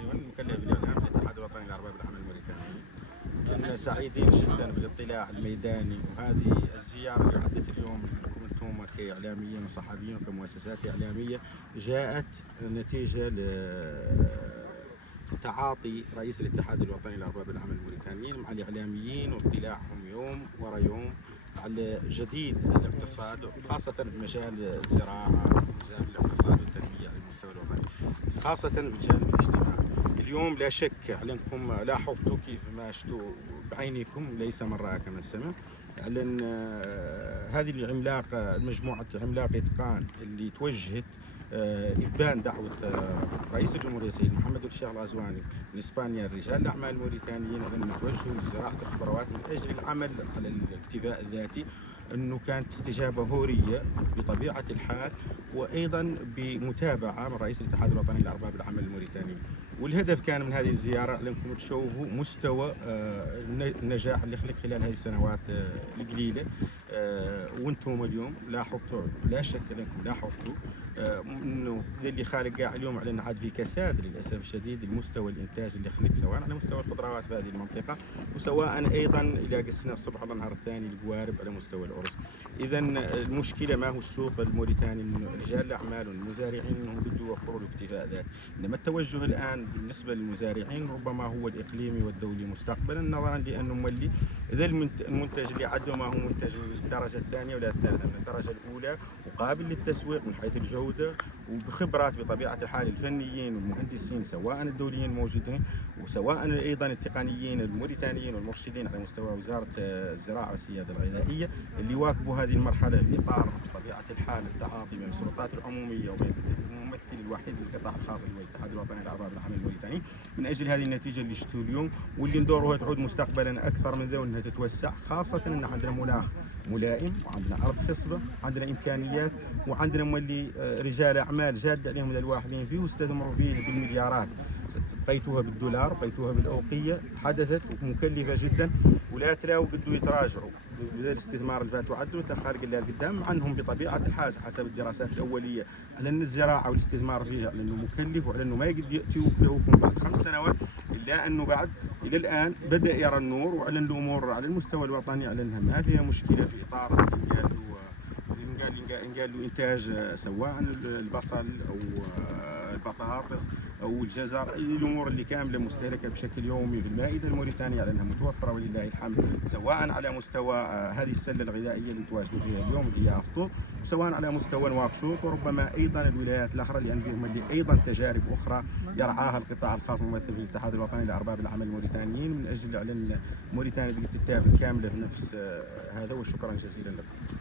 جيون مكلف بالإعلام في الاتحاد الوطني لأرباب العمل الموريتاني. كنا سعيدين جدا بالاطلاع الميداني وهذه الزيارة اللي عدت اليوم لكم انتم كإعلاميين وصحفيين وكمؤسسات إعلامية جاءت نتيجة تعاطي رئيس الاتحاد الوطني لأرباب العمل الموريتانيين مع الإعلاميين واطلاعهم يوم ورا يوم على جديد الاقتصاد خاصة في مجال الزراعة ومجال الاقتصاد والتنمية على المستوى الوطني، خاصة في الجانب الاجتماعي. اليوم لا شك علنكم لاحظتوا كيف ما شفتوا بعينيكم ليس من رأى كمن سمع. علن هذه العملاقة مجموعة عملاق إتقان اللي توجهت إبان دعوة رئيس الجمهورية سيد محمد الشيخ الغزواني من إسبانيا لرجال الأعمال الموريتانيين على أن يتوجهوا لزراعة الخضروات من أجل العمل على الاكتفاء الذاتي، أنه كانت استجابة هورية بطبيعة الحال وأيضا بمتابعة من رئيس الاتحاد الوطني لأرباب العمل الموريتاني. والهدف كان من هذه الزيارة أنكم تشوفوا مستوى النجاح اللي خلق خلال هذه السنوات القليلة. وانتم اليوم لاحظتوا لا شك انكم لاحظتوا انه اللي خارج قاع اليوم على عاد في كساد للاسف الشديد المستوى الانتاج اللي خلق سواء على مستوى الخضروات في هذه المنطقه وسواء ايضا الى قسنا الصبح على النهار الثاني القوارب على مستوى الارز. اذا المشكله ما هو السوق الموريتاني انه رجال الاعمال والمزارعين انهم بده يوفروا الاكتفاء ذاتي، انما التوجه الان بالنسبه للمزارعين ربما هو الاقليمي والدولي مستقبلا نظرا لانه مولي اذا المنتج اللي عنده ما هو منتج الدرجه الثانيه ولا الثالثه، من الدرجه الاولى وقابل للتسويق من حيث الجوده وبخبرات بطبيعه الحال الفنيين والمهندسين سواء الدوليين الموجودين وسواء ايضا التقنيين الموريتانيين والمرشدين على مستوى وزاره الزراعه والسياده الغذائيه اللي يواكبوا هذه المرحله باطار بطبيعه الحال التعاطي بين السلطات العموميه وبين الممثل الوحيد للقطاع الخاص اللي هو الاتحاد الوطني لأرباب العمل الموريتاني من اجل هذه النتيجه اللي شفتوا اليوم واللي ندوروها تعود مستقبلا اكثر من ذا وانها تتوسع، خاصه ان عندنا مناخ ملائم وعندنا ارض خصبه وعندنا امكانيات وعندنا مولي رجال اعمال جاد عليهم الواحدين فيه واستثمروا فيه بالمليارات، بقيتوها بالدولار بقيتوها بالاوقيه، حدثت مكلفه جدا ولا تراو قدوا يتراجعوا الاستثمار اللي فات وعدوا تخارج اللي قدام مع انهم بطبيعه الحال حسب الدراسات الاوليه على ان الزراعه والاستثمار فيها على انه مكلف وعلى انه ما يقدر ياتيوكم بعد 5 سنوات الا انه بعد الى الان بدا يرى النور وعلى الامور على المستوى الوطني على انها ما فيها مشكله في اطار قال له انتاج سواء البصل او البطاطس او الجزر، الامور اللي كامله مستهلكه بشكل يومي في المائده الموريتانيه على انها متوفره ولله الحمد، سواء على مستوى هذه السله الغذائيه اللي تواجدوا فيها اليوم اللي هي افطور، وسواء على مستوى نواكشوط وربما ايضا الولايات الاخرى لان فيهم اللي ايضا تجارب اخرى يرعاها القطاع الخاص ممثل في الاتحاد الوطني لارباب العمل الموريتانيين من اجل اعلان موريتانيا بالتتاف الكامله في نفس هذا، وشكرا جزيلا لكم.